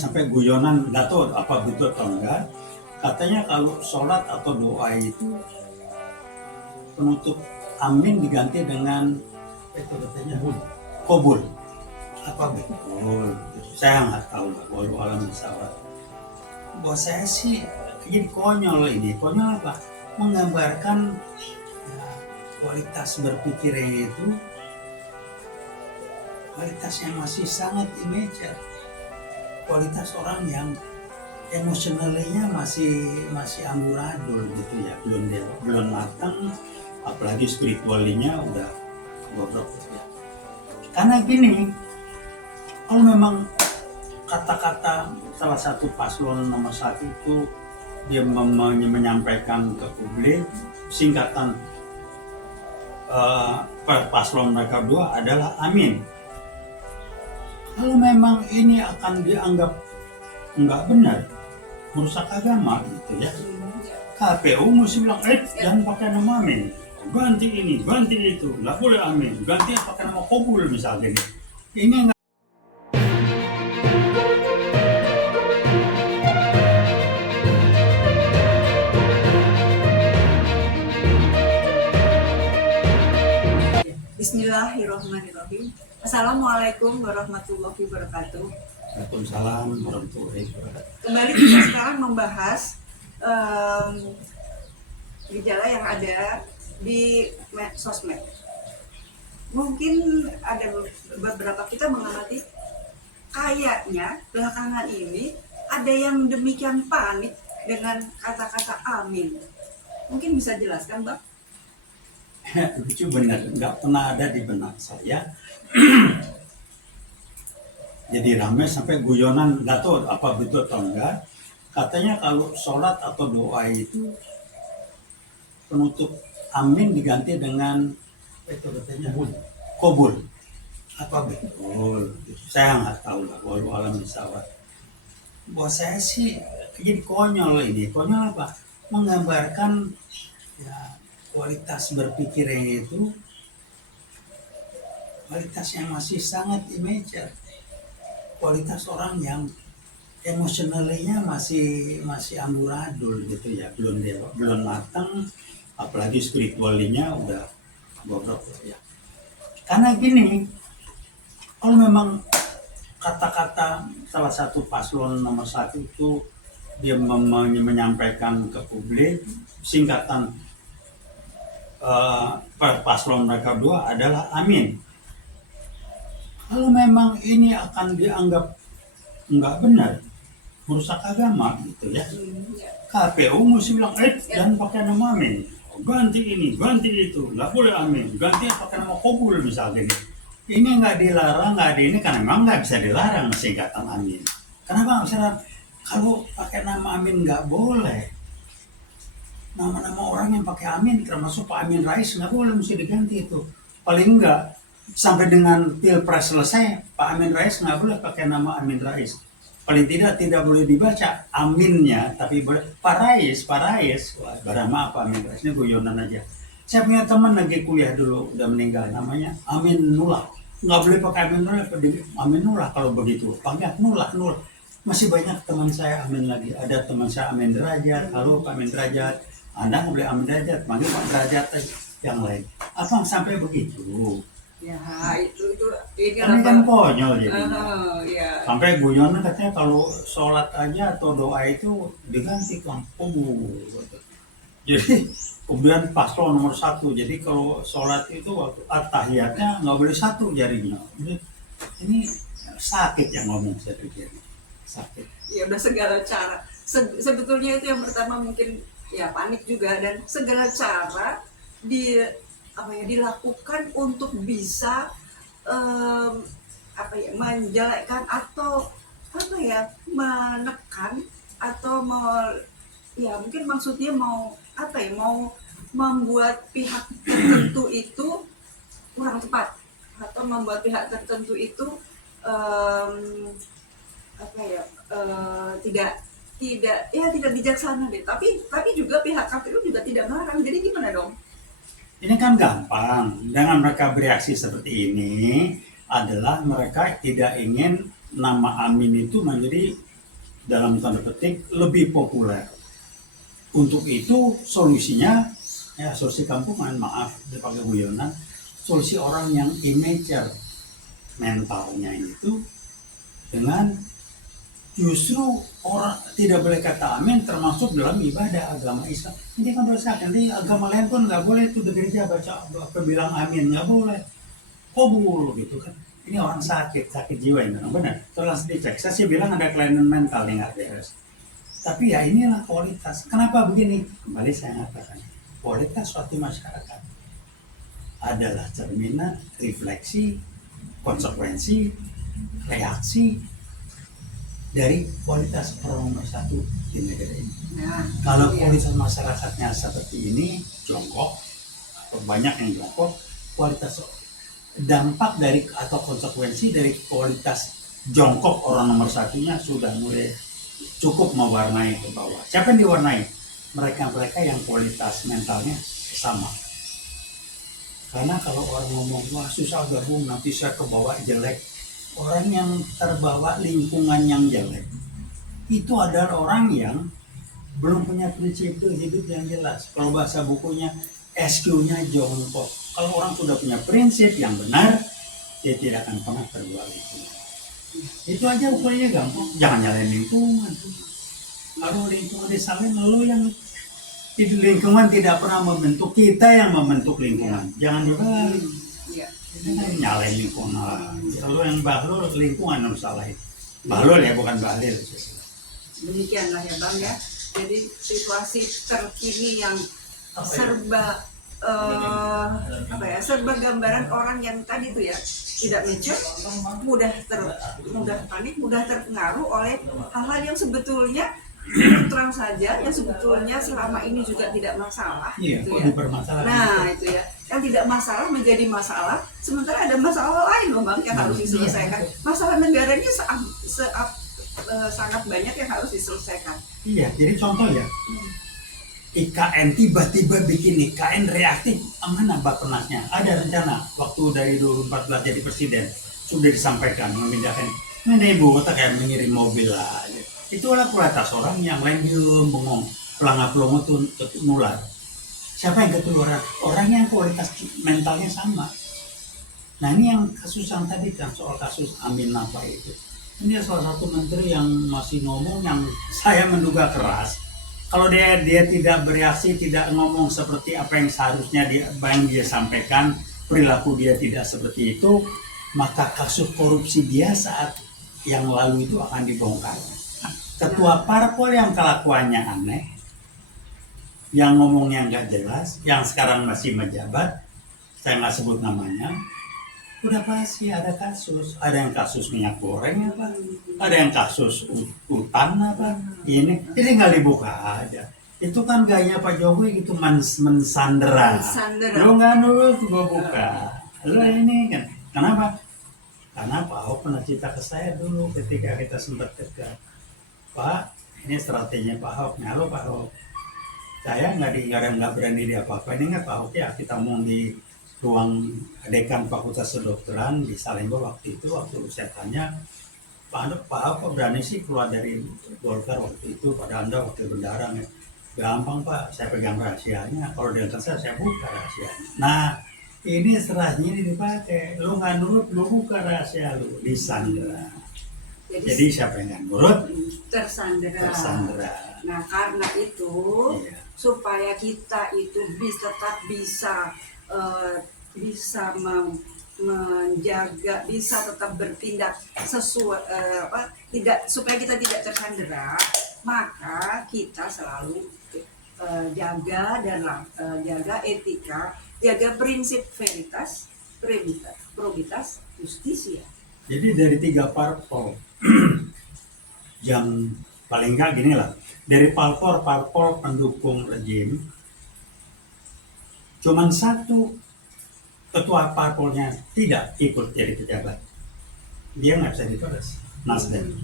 Sampai guyonan, nggak tahu apa betul atau enggak, katanya kalau sholat atau doa itu penutup amin diganti dengan itu katanya kobul. Apa betul? Saya nggak tahu lah, walau alam bisawab. Buat saya sih jadi konyol ini. Konyol apa? Menggambarkan ya, kualitas berpikirnya itu kualitas yang masih sangat immature, kualitas orang yang emosionalnya masih amburadul gitu ya, belum matang, apalagi spiritualnya udah bobrok gitu ya. Karena gini, kalau memang kata-kata salah satu paslon nomor satu itu dia menyampaikan ke publik singkatan paslon mereka dua adalah amin. Kalau memang ini akan dianggap nggak benar, merusak agama gitu ya, KPU mesti bilang, jangan pakai nama amin, ganti ini, ganti itu, nggak boleh amin, ganti pakai nama kobul misalnya. Ini nggak. Bismillahirrahmanirrahim. Assalamualaikum warahmatullahi wabarakatuh. Waalaikumsalam warahmatullahi wabarakatuh. Kembali kita sekarang membahas gejala yang ada di sosmed. Mungkin ada beberapa kita mengamati kayaknya belakangan ini ada yang demikian panik dengan kata-kata amin. Mungkin bisa jelaskan, Bang? Lucu bener, nggak pernah ada di benak saya. Jadi ramai sampai guyonan, nggak tahu apa betul atau enggak, katanya kalau sholat atau doa itu penutup amin diganti dengan itu katanya kobul. Apa betul? Saya nggak tahu lah, walau alam bisawab. Buat saya sih jadi konyol ini. Konyol apa? Menggambarkan ya, kualitas berpikirnya itu kualitas yang masih sangat immature, kualitas orang yang emosionalnya masih amburadul gitu ya, belum matang, apalagi spiritualnya udah bobrok gitu ya. Karena gini, kalau memang kata-kata salah satu paslon nomor satu itu dia menyampaikan ke publik singkatan paslon mereka dua adalah amin. Kalau memang ini akan dianggap nggak benar, merusak agama gitu ya, KPU mesti bilang, jangan pakai nama amin, ganti ini, ganti itu, nggak boleh amin, ganti pakai nama kobul misalnya. Ini nggak dilarang, nggak ada ini, karena memang nggak bisa dilarang singkatan amin. Kenapa nggak bisa? Kalau pakai nama amin nggak boleh. Nama-nama orang yang pakai amin, termasuk Pak Amin Rais, nggak boleh, mesti diganti itu. Paling enggak, sampai dengan Pilpres selesai, Pak Amin Rais nggak boleh pakai nama Amin Rais. Paling tidak boleh dibaca aminnya, tapi boleh Pak Rais. Wah, barang maaf Pak Amin Rais, ini guyonan aja. Saya punya teman lagi kuliah dulu, udah meninggal, namanya Amin Nullah. Nggak boleh pakai Amin Nullah, Amin Nullah kalau begitu. Panggil Nullah. Masih banyak teman saya Amin lagi. Ada teman saya Amin Derajat, halo Pak Amin Derajat. Anda nggak boleh Amin Derajat, panggil Pak Derajat yang lain. Apa sampai begitu? Ya, itu ini Kan konyol jadinya. ya. Sampai guyonan katanya kalau sholat aja atau doa itu diganti kan kobul. Jadi kemudian paslon nomor satu. Jadi kalau sholat itu waktu at-tahiyatnya nggak boleh satu jarinya. Ini sakit yang ngomong, saya pikir sakit. Ya udah segala cara. Sebetulnya itu yang pertama mungkin ya panik juga, dan segala cara dilakukan untuk bisa menjelekkan atau menekan atau mungkin maksudnya mau membuat pihak tertentu itu kurang tepat, atau membuat pihak tertentu itu tidak bijaksana deh. Tapi juga pihak KPU juga tidak melarang. Jadi gimana dong? Ini kan gampang. Dengan mereka bereaksi seperti ini adalah mereka tidak ingin nama amin itu menjadi dalam tanda petik lebih populer. Untuk itu solusinya ya solusi kampungan, maaf dipakai guyonan, solusi orang yang immature mentalnya itu dengan justru orang tidak boleh kata amin termasuk dalam ibadah agama Islam. Ini kan dosa, nanti agama lain pun nggak boleh tuh di gereja baca bilang amin, nggak boleh. Kobul gitu kan. Ini orang sakit jiwa ini, benar. Tolong dicek. Saya sih bilang ada kelainan mental nih nggak beres. Tapi ya inilah kualitas. Kenapa begini? Kembali saya katakan, kualitas suatu masyarakat adalah cerminan, refleksi, konsekuensi, reaksi dari kualitas orang nomor satu di negara ini. Nah, Kalau iya. kualitas masyarakatnya seperti ini, jongkok, atau banyak yang jongkok, kualitas dampak dari atau konsekuensi dari kualitas jongkok orang nomor satunya sudah mulai cukup mewarnai ke bawah. Siapa yang diwarnai? Mereka-mereka yang kualitas mentalnya sama. Karena kalau orang ngomong, wah susah gabung, nanti saya kebawa jelek. Orang yang terbawa lingkungan yang jelek, itu adalah orang yang belum punya prinsip hidup yang jelas. Kalau bahasa bukunya, SQ-nya jongkok. Kalau orang sudah punya prinsip yang benar, dia tidak akan pernah terbawa lingkungan. Itu aja ukurnya gampang. Jangan nyalain lingkungan. Kalau lingkungan disalahin, lalu yang lingkungan tidak pernah membentuk, kita yang membentuk lingkungan. Jangan dibalik. Iya. Ini kan nyalain lingkungan. Kalau yang bahlul lingkungan yang salahin. Bahlul ya, bukan bahlil. Demikianlah ya Bang ya. Jadi situasi terkini yang serba serba gambaran orang yang tadi tuh ya tidak mature, mudah panik, mudah terpengaruh oleh hal-hal yang sebetulnya terang saja, yang sebetulnya selama ini juga tidak masalah. Iya, gitu kok ya. dipermasalahkan? Nah itu ya, yang tidak masalah menjadi masalah, sementara ada masalah lain loh Bang yang harus diselesaikan. Masalah negaranya sangat banyak yang harus diselesaikan. Iya, jadi contoh ya, IKN tiba-tiba bikin IKN reaktif, mana Bappenasnya? Ada rencana waktu dari 2014 jadi presiden sudah disampaikan memindahkan. Ini ibu kota kayak mengirim mobil lah. Itulah kualitas orang yang lain diem bengong, pelangap-pelongo tuh nular. Siapa yang ketularan? Orang yang kualitas mentalnya sama. Nah ini yang kasus yang tadi kan soal kasus Amin apa itu. Ini salah satu menteri yang masih ngomong yang saya menduga keras. Kalau dia tidak bereaksi, tidak ngomong seperti apa yang seharusnya dia sampaikan, perilaku dia tidak seperti itu, maka kasus korupsi dia saat yang lalu itu akan dibongkar. Ketua parpol yang kelakuannya aneh, yang ngomongnya nggak jelas, yang sekarang masih menjabat, saya nggak sebut namanya, udah pasti ada kasus. Ada yang kasus minyak goreng apa, ada yang kasus hutan apa, ini nggak dibuka aja. Itu kan gayanya Pak Jokowi gitu, mensandera. Lu nggak nurut, gua buka. Lu ini kan, kenapa? Karena Pak Ahok pernah cerita ke saya dulu ketika kita sempat dekat. Pak, ini strateginya Pak Ahok. Halo Pak Ahok, saya nggak berani di apa-apa. Ini nggak Pak Ahok ya, kita mau di ruang dekan Fakultas Kedokteran di Salemba waktu saya tanya, Pak Ahok berani sih keluar dari Golkar waktu itu, pada Anda wakil bendara. Gampang Pak, saya pegang rahasianya, kalau di atas saya buka rahasianya. Nah ini serahnya ini dipakai, lu nggak nurut, lu buka rahasia lu, disandera. Jadi siapa yang nggak nurut? Tersandera. Nah karena itu iya, supaya kita itu tetap bisa menjaga, bisa tetap bertindak sesuai supaya kita tidak tersandera, maka kita selalu jaga etika, jaga prinsip veritas, probitas, justisia. Jadi dari 3 parpol yang paling nggak gini lah, dari parpol pendukung rejim, cuman 1 ketua parpolnya tidak ikut jadi pejabat, dia nggak bisa diproses, Nasdem.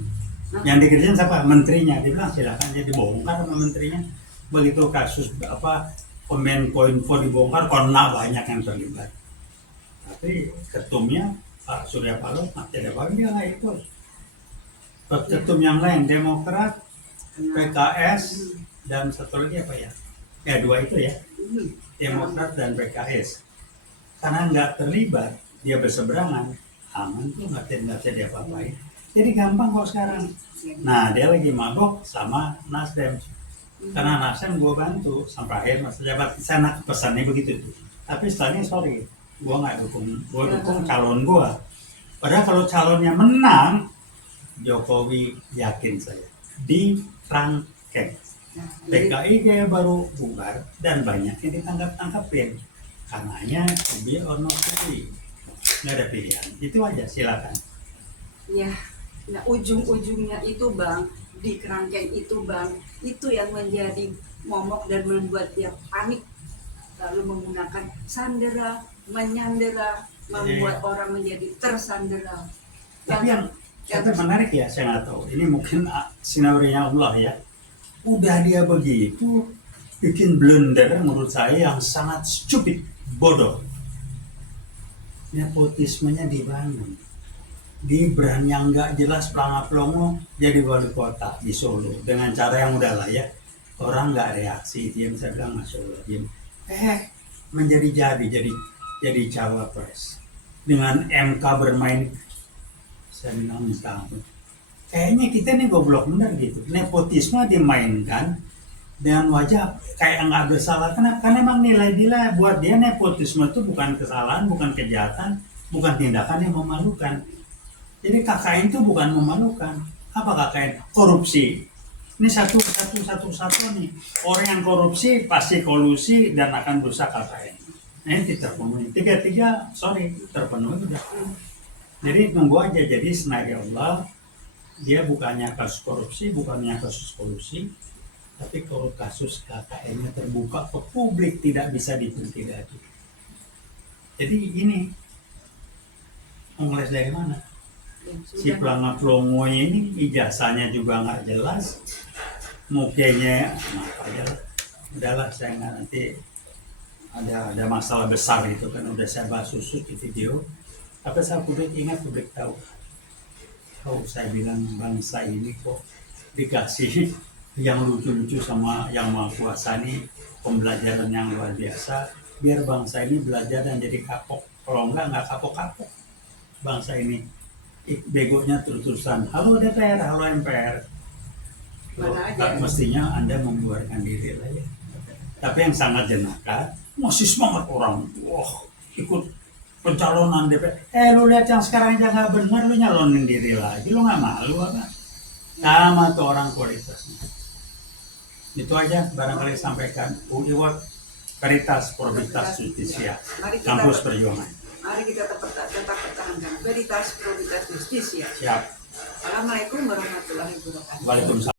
Yang dikerjain siapa? Menterinya. Dia bilang silakan, dia dibongkar sama menterinya. Begitu kasus Kemenkominfo dibongkar, karena banyak yang terlibat. Tapi ketumnya Pak Surya Paloh tidak apa dia nggak ikut. ketum yang lain, Demokrat, PKS, dan satu lagi apa ya? Ya dua itu ya, Demokrat dan PKS. Karena nggak terlibat, dia berseberangan, aman tuh nggak bisa dia apa-apain. Jadi gampang kok sekarang. Nah dia lagi mabok sama Nasdem. Karena Nasdem gue bantu sampai akhir masa jabat. Saya pesannya begitu tuh. Tapi setelahnya sorry, gue nggak dukung. Gue dukung calon gue. Padahal kalau calonnya menang, Jokowi yakin saya di Rangkeng. PKI dia baru bubar dan banyak yang ditangkap-tangkapin. Karenanya dia ono nggak ada pilihan. Itu aja, silakan. Ya, nah ujung-ujungnya itu Bang, di kerangkeng itu Bang, itu yang menjadi momok dan membuat dia panik, lalu menggunakan sandera, menyandera, membuat orang menjadi tersandera. Tapi yang menarik ya, saya nggak tahu. Ini mungkin sinarinya Allah ya. Udah dia begitu, bikin blunder menurut saya yang sangat stupid, bodoh. Nepotismenya dibangun. Gibran yang nggak jelas pelongo jadi wali kota di Solo dengan cara yang udah lah ya, orang nggak reaksi, dia bisa bilang Masya Allah diem. Jadi cawapres dengan MK bermain. Saya bilang minta ampun, kayaknya kita nih goblok bener gitu. Nepotisme dimainkan dengan wajah kayak nggak bersalah. Kenapa? Karena emang nilai-nilai buat dia nepotisme itu bukan kesalahan, bukan kejahatan, bukan tindakan yang memalukan. Jadi KKN itu bukan memalukan. Apa KKN? Korupsi. Ini satu nih. Orang yang korupsi pasti kolusi dan akan berusaha KKN. Nah ini terpenuhi. Tiga terpenuhi sudah. Jadi nunggu aja. Jadi senarai Allah, dia bukannya kasus korupsi, bukannya kasus kolusi, tapi kalau kasus KKN-nya terbuka ke publik tidak bisa dipungkiri lagi. Jadi ini ngeles dari mana? Si pelongo ini ijazahnya juga nggak jelas, mukanya apa aja lah. Udahlah, saya nggak nanti ada masalah besar gitu kan, udah saya bahas susut di video. Tapi saya publik ingat, publik tahu. Saya bilang bangsa ini kok dikasih yang lucu-lucu sama yang Maha Kuasa ini, pembelajaran yang luar biasa. Biar bangsa ini belajar dan jadi kapok. Kalau nggak kapok-kapok bangsa ini. Begonya terus-terusan. Halo DPR, halo MPR. Mestinya Anda membuarkan diri lah ya. Tapi yang sangat jenaka, masih semangat orang. Wah, ikut pencalonan DPR. Lu lihat yang sekarang aja nggak benar, lu nyalonin diri lagi. Lu nggak malu apa? Sama tuh orang kualitasnya. Itu aja barangkali sampaikan. UIWAT Veritas Probitas Justisia, Kampus Perjuangan. Mari kita tetap pertahankan Veritas Probitas Justisia. Siap. Assalamualaikum warahmatullahi wabarakatuh. Waalaikumsalam.